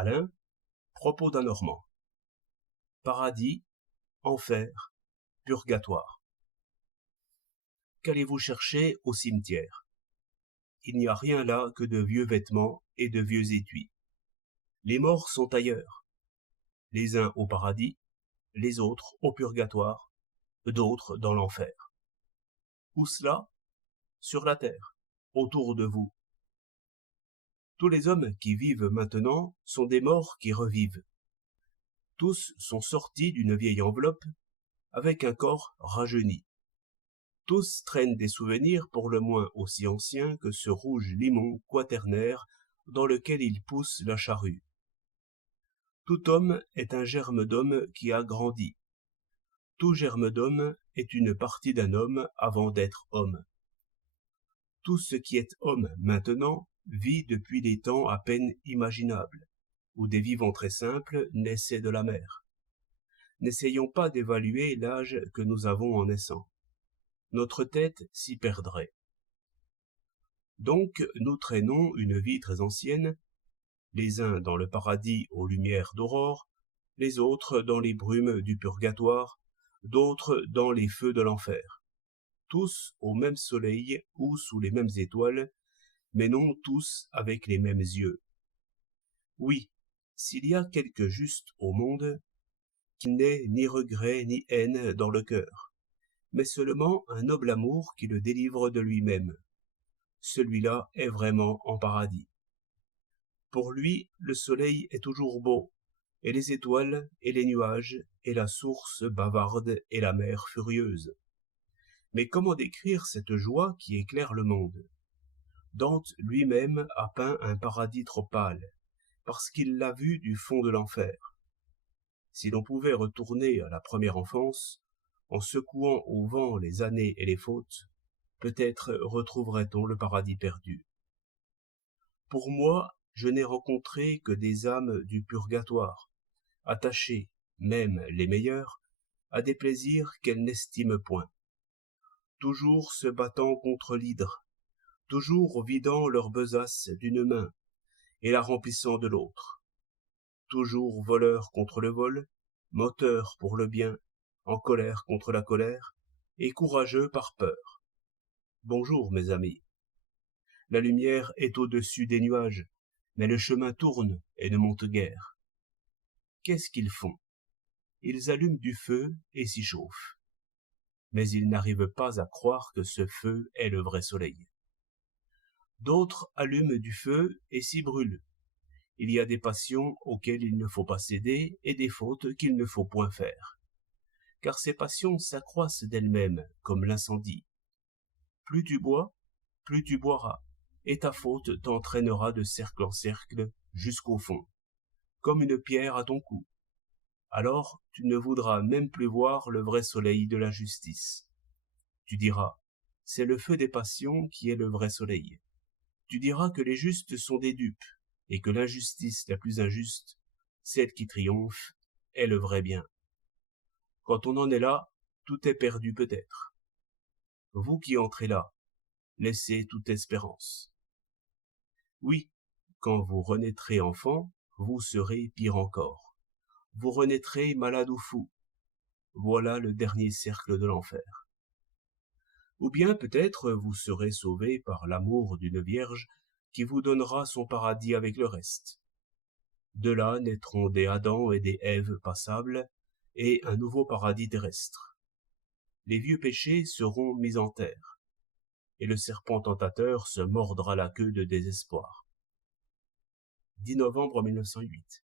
Alain, propos d'un Normand. Paradis, enfer, purgatoire. Qu'allez-vous chercher au cimetière? Il n'y a rien là que de vieux vêtements et de vieux étuis. Les morts sont ailleurs. Les uns au paradis, les autres au purgatoire, d'autres dans l'enfer. Où cela? Sur la terre, autour de vous. Tous les hommes qui vivent maintenant sont des morts qui revivent. Tous sont sortis d'une vieille enveloppe avec un corps rajeuni. Tous traînent des souvenirs pour le moins aussi anciens que ce rouge limon quaternaire dans lequel il pousse la charrue. Tout homme est un germe d'homme qui a grandi. Tout germe d'homme est une partie d'un homme avant d'être homme. Tout ce qui est homme maintenant vit depuis des temps à peine imaginables, où des vivants très simples naissaient de la mer. N'essayons pas d'évaluer l'âge que nous avons en naissant. Notre tête s'y perdrait. Donc nous traînons une vie très ancienne, les uns dans le paradis aux lumières d'aurore, les autres dans les brumes du purgatoire, d'autres dans les feux de l'enfer. Tous au même soleil ou sous les mêmes étoiles, mais non tous avec les mêmes yeux. Oui, s'il y a quelque juste au monde, qu'il n'ait ni regret ni haine dans le cœur, mais seulement un noble amour qui le délivre de lui-même. Celui-là est vraiment en paradis. Pour lui, le soleil est toujours beau, et les étoiles, et les nuages, et la source bavarde, et la mer furieuse. Mais comment décrire cette joie qui éclaire le monde? Dante lui-même a peint un paradis trop pâle, parce qu'il l'a vu du fond de l'enfer. Si l'on pouvait retourner à la première enfance, en secouant au vent les années et les fautes, peut-être retrouverait-on le paradis perdu. Pour moi, je n'ai rencontré que des âmes du purgatoire, attachées, même les meilleures, à des plaisirs qu'elles n'estiment point. Toujours se battant contre l'hydre, toujours vidant leur besace d'une main et la remplissant de l'autre. Toujours voleurs contre le vol, moteurs pour le bien, en colère contre la colère, et courageux par peur. Bonjour, mes amis. La lumière est au-dessus des nuages, mais le chemin tourne et ne monte guère. Qu'est-ce qu'ils font? Ils allument du feu et s'y chauffent. Mais ils n'arrivent pas à croire que ce feu est le vrai soleil. D'autres allument du feu et s'y brûlent. Il y a des passions auxquelles il ne faut pas céder et des fautes qu'il ne faut point faire. Car ces passions s'accroissent d'elles-mêmes, comme l'incendie. Plus tu bois, plus tu boiras, et ta faute t'entraînera de cercle en cercle jusqu'au fond, comme une pierre à ton cou. Alors tu ne voudras même plus voir le vrai soleil de la justice. Tu diras, c'est le feu des passions qui est le vrai soleil. Tu diras que les justes sont des dupes, et que l'injustice la plus injuste, celle qui triomphe, est le vrai bien. Quand on en est là, tout est perdu peut-être. Vous qui entrez là, laissez toute espérance. Oui, quand vous renaîtrez enfant, vous serez pire encore. Vous renaîtrez malade ou fou. Voilà le dernier cercle de l'enfer. Ou bien peut-être vous serez sauvé par l'amour d'une vierge qui vous donnera son paradis avec le reste. De là naîtront des Adam et des Èves passables et un nouveau paradis terrestre. Les vieux péchés seront mis en terre, et le serpent tentateur se mordra la queue de désespoir. 10 novembre 1908.